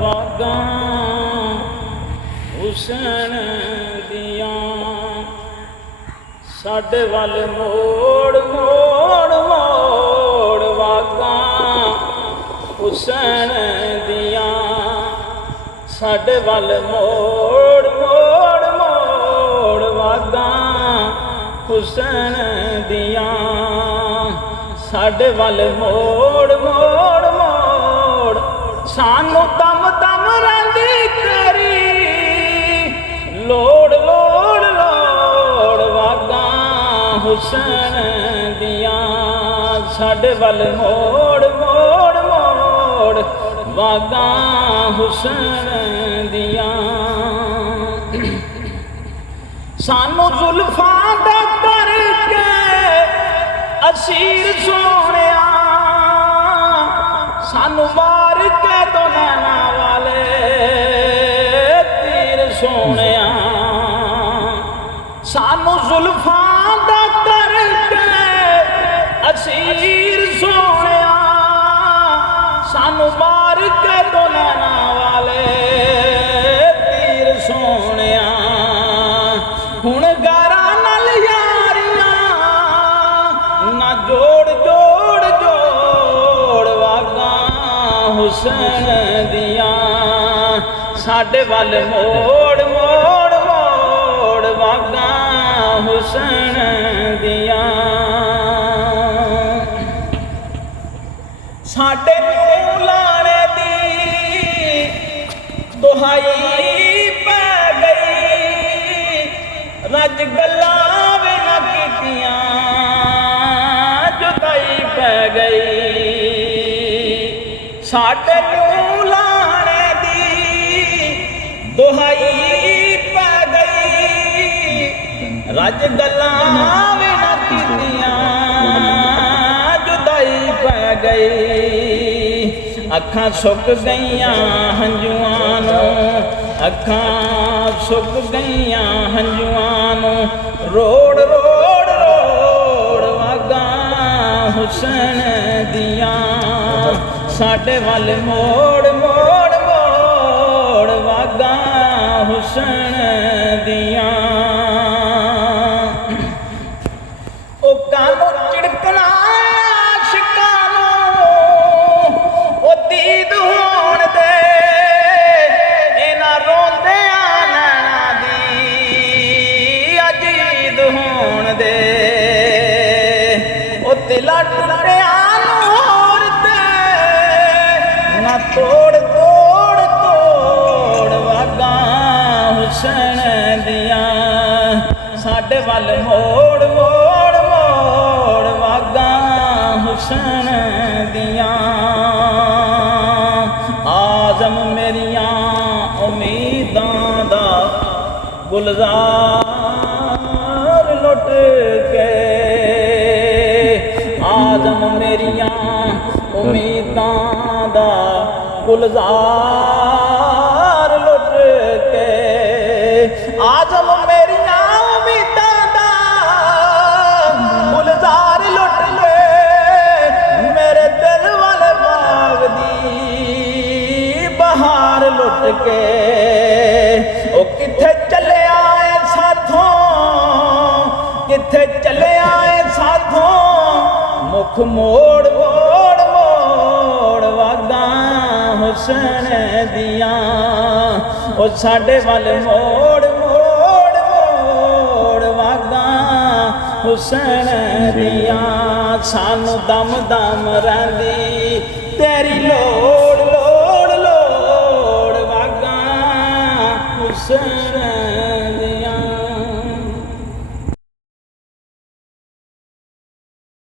ਵਾਗਾਂ ਹੁਸਨ ਦੀਆਂ ਸਾਡੇ ਵੱਲ ਮੋੜ ਮੋੜ ਮੋੜ ਵਾਗਾਂ ਹੁਸਨ ਦੀਆਂ ਸਾਡੇ ਵੱਲ ਮੋੜ ਮੋੜ ਮੋੜ ਵਾਗਾਂ ਹੁਸਨ ਦੀਆਂ ਸਾਡੇ ਵੱਲ ਮੋੜ ਮੋੜ ਮੋੜ ਸਾਨੂੰ ਦਮ ਦਮ ਰਹਿੰਦੀ ਤੇਰੀ ਲੋੜ ਲੋੜ ਲੋੜ ਵਾਗਾਂ ਹੁਸਨ ਦੀਆਂ ਸਾਡੇ ਵੱਲ ਮੋੜ ਮੋੜ ਮੋੜ ਵਾਗਾਂ ਹੁਸਨ ਦੀਆਂ ਸਾਨੂੰ ਜ਼ੁਲਫਾਂ ਦਾ ਕਰਕੇ ਅਸੀਰ ਸੋਹਣਿਆ ਸਾਨੂੰ ਮਾਰ ਕੇ ਦੋਨਾਂ ਵਾਲੇ ਤੀਰ ਸੋਹਣਿਆ ਸਾਨੂੰ ਜ਼ੁਲਫਾਂ ਦਾ ਕਰਕੇ ਅਸੀਰ ਸੋਹਣਿਆ ਸਾਨੂੰ ਮਾਰ ਕੇ ਦੋਨਾਂ ਵਾਲੇ ਤੀਰ ਸੋਹਣਿਆ ਹੁਣ ਗਾਰਾਂ ਨਾਲ ਯਾਰੀਆਂ ਨਾ ਜੋੜ ਜੋੜ ਜੋੜ ਵਾਗਾਂ ਹੁਸਨ ਦੀਆਂ ਸਾਡੇ ਵੱਲ ਮੋੜ ਮੋੜ ਮੋੜ ਵਾਗਾਂ ਹੁਸਨ ਦੀਆਂ ਸਾਡੇ ਨੂੰ ਲਾਣੇ ਦੀ ਦੁਹਾਈ ਪੈ ਗਈ ਰੱਜ ਗੱਲਾਂ ਵੀ ਨਾ ਕੀਤੀਆਂ ਜੁਦਾਈ ਪੈ ਗਈ ਸਾਡੇ ਨੂੰ ਲਾਣੇ ਦੀ ਦੁਹਾਈ ਪੈ ਗਈ ਰੱਜ ਗੱਲਾਂ ਵੀ ਨਾ ਕੀਤੀਆਂ ਜੁਦਾਈ ਪੈ ਗਈ ਅੱਖਾਂ ਸੁੱਕ ਗਈਆਂ ਹੰਝੂਆਂ ਨੂੰ ਅੱਖਾਂ ਸੁੱਕ ਗਈਆਂ ਹੰਝੂਆਂ ਨੂੰ ਰੋੜ ਰੋੜ ਰੋੜ ਵਾਗਾਂ ਹੁਸਨ ਦੀਆਂ ਸਾਡੇ ਵੱਲ ਮੋੜ ਮੋੜ ਮੋੜ ਵਾਗਾਂ ਹੁਸਨ ਦੀਆਂ ਉਹ ਕਾਨੂੰ ਝਿੜਕਣਾ ਆਸ਼ਿਕਾਂ ਨੂੰ ਉਹ ਦੀਦ ਹੋਣ ਦੇ ਇਹਨਾਂ ਰੋਂਦਿਆਂ ਨੈਣਾ ਦੀ ਅਜੀਦ ਹੋਣ ਦੇ ਉਹ ਦਿਲਾਂ ਟੁੱਟਿਆਂ ਨੂੰ ਹੋਰ ਤੇ ਨਾ ਤੋੜ ਤੋੜ ਤੋੜ ਵਾਗਾਂ ਹੁਸਨ ਦੀਆਂ ਸਾਡੇ ਵੱਲ ਮੋੜ ਮੋੜ ਮੋੜ ਵਾਗਾਂ ਹੁਸਨ ਦੀਆਂ ਆਜ਼ਮ ਮੇਰੀਆਂ ਉਮੀਦਾਂ ਦਾ ਗੁਲਜ਼ਾਰ ਲੁੱਟ ਕੇ ਆਜ਼ਮ ਮੇਰੀਆਂ ਉਮੀਦਾਂ ਦਾ ਗੁਲਜ਼ਾਰ ਲੁੱਟ ਕੇ ਆਜ਼ਮ ਮੇਰੀਆਂ ਉਮੀਦਾਂ ਦਾ ਗੁਲਜ਼ਾਰ ਲੁੱਟ ਕੇ ਮੇਰੇ ਦਿਲ ਵਾਲੇ ਬਾਗ ਦੀ ਬਹਾਰ ਲੁੱਟ ਕੇ ਉਹ ਕਿੱਥੇ ਚੱਲਿਆ ਏ ਸਾਥੋਂ ਕਿੱਥੇ ਚੱਲਿਆ ਏ ਸਾਥੋਂ ਮੁਖ ਮੋੜ ਮੋੜ ਮੋੜ ਵਾਗਾਂ ਹੁਸਨ ਦੀਆਂ ਉਹ ਸਾਡੇ ਵੱਲ ਮੋੜ ਮੋੜ ਮੋੜ ਵਾਗਾਂ ਹੁਸਨ ਦੀਆਂ ਸਾਨੂੰ ਦਮ ਦਮ ਰਹਿੰਦੀ ਤੇਰੀ ਲੋੜ ਲੋੜ ਲੋੜ ਵਾਗਾਂ ਹੁਸਨ